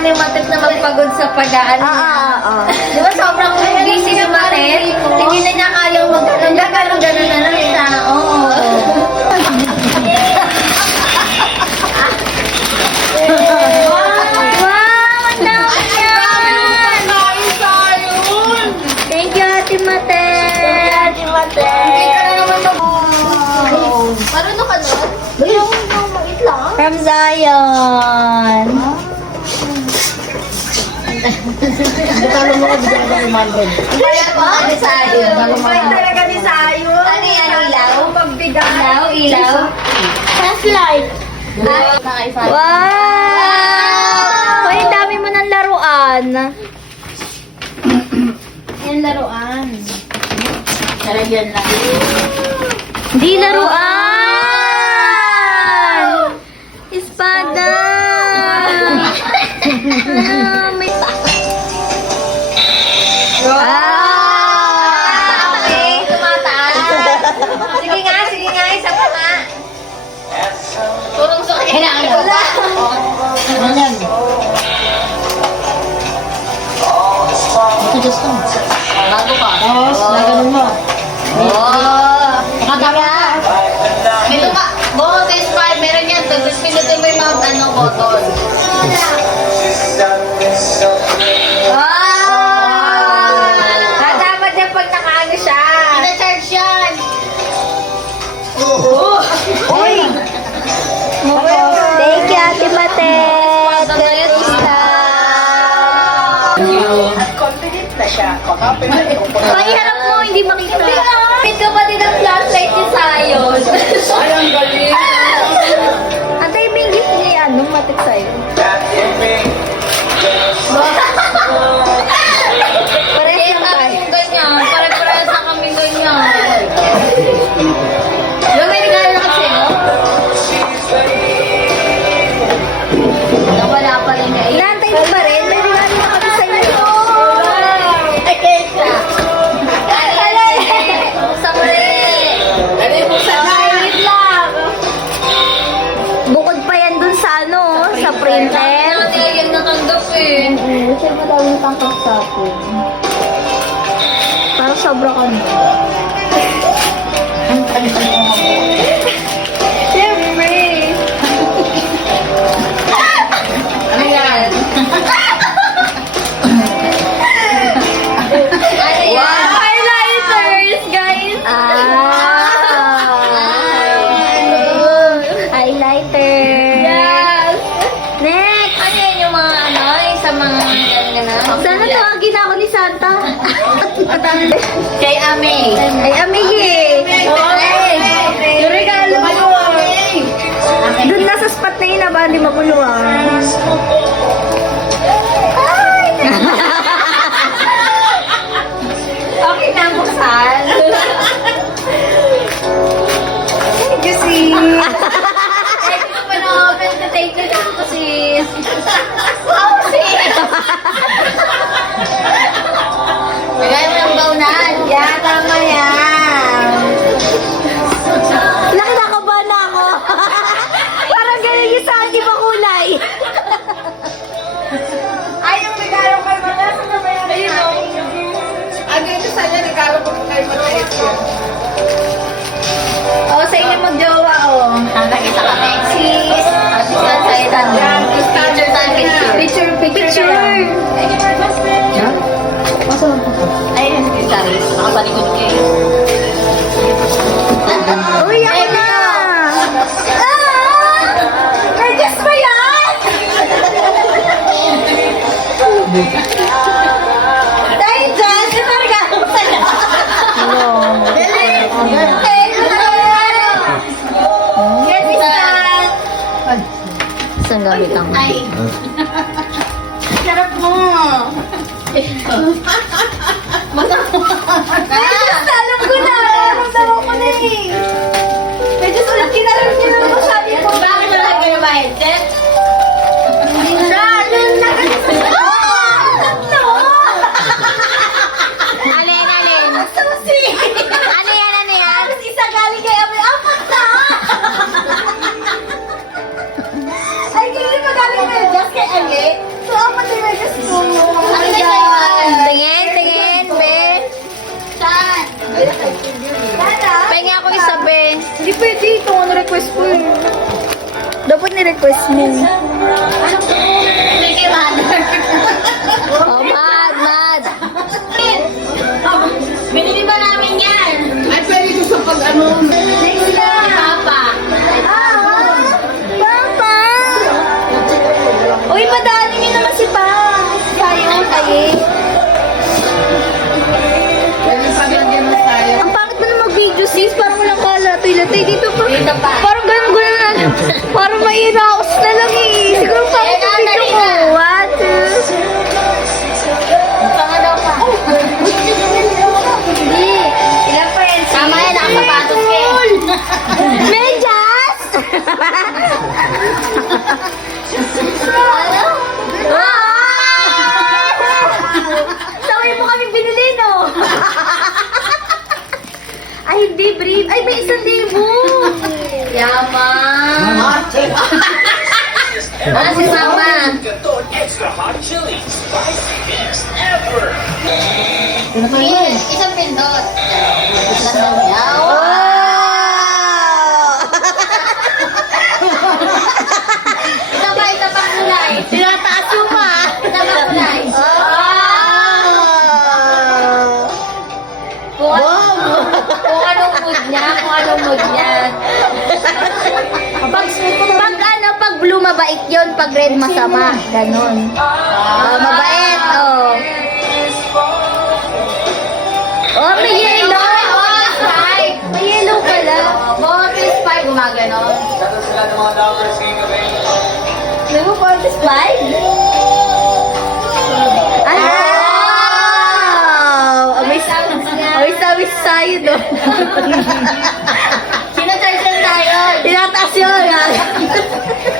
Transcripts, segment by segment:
naman yung Matet na magpagod sa pag-aan. Di ba sobrang busy ni Matet? Hindi na niya kayang mag-gano'n na lang siya. Oo. Thank you, Ate Matet. Hindi ka na naman marunong ka nun? Bayaw mo mait lang. From Zion. Talo mo ka bigyan ka ng mandon. Kaya po, ni Zion. Bait talaga ni Sayo. Ano yan, ilaw? Pagbigay. Ilaw? Flashlight. Wow! Uy, ang dami mo ng laruan. Yan laruan. Talagyan lang. Di laruan! Espada! May okay, tumataas. Sige nga, isa pa nga. Turong sa kanya. Ano yan? Ito just lang. Bago ka. Tapos, naganon mo. Oh! Nakatama ka. May tuma, bonus is 5, meron yan. Tapos pinutin mo yung mga button. Dapat yan pag nakaano siya. Na-charge yan. Uy! Thank you, Ate Matet. Confident na siya. Pakiharap mo, hindi makita. Ito pa din ang flashlight ni Sayon. Ay, ang galing! Antay, may gift ni ano, Matet sa'yo. Parehas lang tayo. Ganyan, pare-parehas na kami ganyan. Diba may regalo na kasi, no? Nawala pa rin nga. Inaantay mo pa rin? May regalo na kami sa'yo. Bukod pa yan dun sa ano, sa printer. Hindi yan natanggap eh. Siya ba daw yung tangkap sa akin? Parang sobra ka na. Siyempre. Ano yan? Ano yan? Highlighters, guys! Highlighter. Yes! Next! Ano yan yung mga ano? Sa mga gano'n? Sana tawagin ako ni Santa. Kay Ame. Ay, Ame eh. Yung regalo mo. Doon na sa spot na yun, ba? Hindi maguluhan. Okay na, buksan. Kasi... Ay, gusto pa na-open to take it ako, sis. Oh, sis! Bigay mo ng baunan. Yan, tama yan. Nakakabahan na ako. Parang ganyan yung sa akin ba kulay. Ay, yung regalo kay Mala, saan ba yan? Ayun, o. Ano ito sa'yo, regalo ko kay Mala. Oh, sa inyo mag-jowa, oh. Nakita kami. Sis. Picture tayo, picture. Picture. Ayun, secretary. Nakapalikod kayo. Uy, ako na! Kurgas pa yan! Dahil dyan, ito regalo ko sa'yo. Yes, Istan! Saan gamit ang... Ay! Sarap mo! Alam ko na! Alam ko na eh! Medyo sulat kinalam niya ng masabi ko. Bakit mo lang kayo ba headset? Hindi na! Tatlo! Alin? Susi! Ano yan? Tapos isa galing kay Amel. Apat na! Ay, kaya pa galing kay Just kay Ali. So, apat ni-request mo eh. Dapat ni-request mo. Mickey Runner. Oh, mad. Binili ba namin yan? Ay, pwede ko sa pag-ano. Next na. Papa. Papa! Uy, madali niyo naman si Pa. Tayo. Pwede paglagyan mo tayo. Ang pangit mo na mag-video sis. Parang walang kalatoy-latoy dito pa. Dito pa. Parang ganun na. Parang may raos na lang eh. Siguro pangit yung video ko. What? Pangalaw pa. Hindi. Ilang friends? Tama yan, nakasapatos ka eh. Medyas! Ano? Saway mo kami binili, no? Ay, hindi, brief. Ay, may 1,000. Yaman. Ano si Mama? Isang pindot. Isang daw. Isa pa kulay. Tinataas mo pa. Isa pa kulay. Kung anong mood niya. Pag blue mabait yon, pag red masama. Ganon. Mabait, oh. Oh, may yellow. May yellow pala. Bonus 5 gumaganon. May mo for this slide? Ay! Wow! Awis sa'yo doon. Sino-charge lang tayo? Tinataas yun.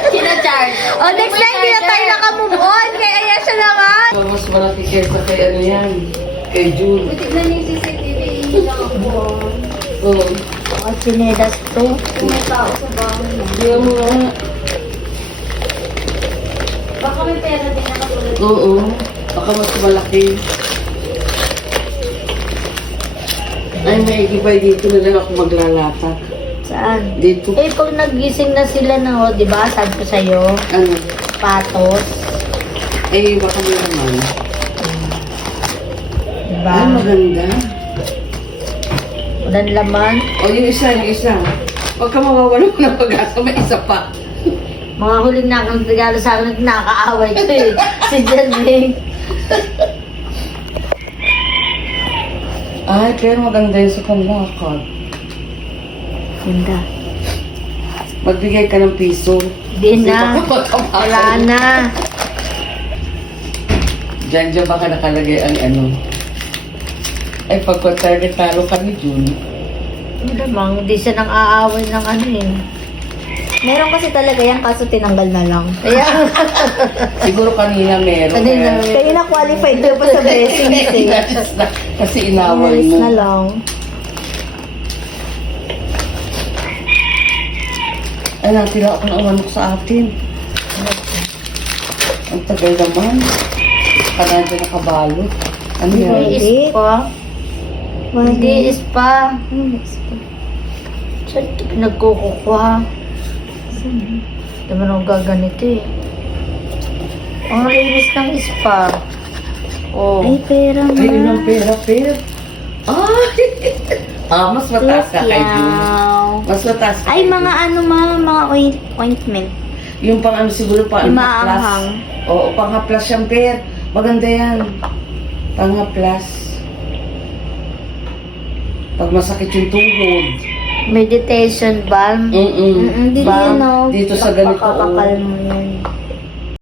Sino-charge? Oh, next time, hindi na tayo nakamove on. Kaya ayan siya naman. Mas malaki kaysa kay ano yan, kay June. Tignan niyo yung CCTV. Hindi nakabuhan. Oo. Oh, chinedas to. May tao sa bahay. Hindi mo nga. Baka may pera din nakatulad. Oo. Baka mas malaki. Ay, may ikipay dito na lang ako maglalapag. Saan? Dito. Eh, pag nagising na sila na, oh, di ba? Sabi ko sa'yo, Ano? patos. Eh, baka mo naman. Di ba? Ay, maganda. Walang laman. O, yung isa. Huwag ka mawawala ng pag-asa. May isa pa. Mga huling nakakagregalo sa akin at nakakaaway ko eh. Si Janling. Ay, pero maganda yun sa panlakad. Ganda. Magbigay ka ng piso. Di na. Wala na. Diyan baka nakalagay ang ano. Ay, pagka-target talo kami June. Ano namang, hindi siya nang aaway ng ano eh. Meron kasi talaga yan, kaso tinanggal na lang. Kaya, Siguro kanina meron. kanina qualified na pa sa blessings eh. Kasi inaway Inalis mo. na lang. Ay, natila ako ng manok sa atin. Ang tagal naman. Kanada nakabalot. Ano yan? Hindi pa. Hindi is pa. Saan ito pinagkukuha? Hindi mo nang gaganito eh. Ang linis ng ispa. Oh. Ay, pera Ay, yun ang pera. Ay! Mas mataas ka kay June. Mas mataas ka Ay, kay mga June. ano mga ointment. Yung pang ano siguro pang Yung haplas. maanghang. Oo, pang haplas siyang per. Maganda yan. Pang haplas. Pag masakit yung tuhod. Meditation balm. Mm-mm. Hindi Balm. yan, no? Dito sa ganito. Pakapakal mo yan.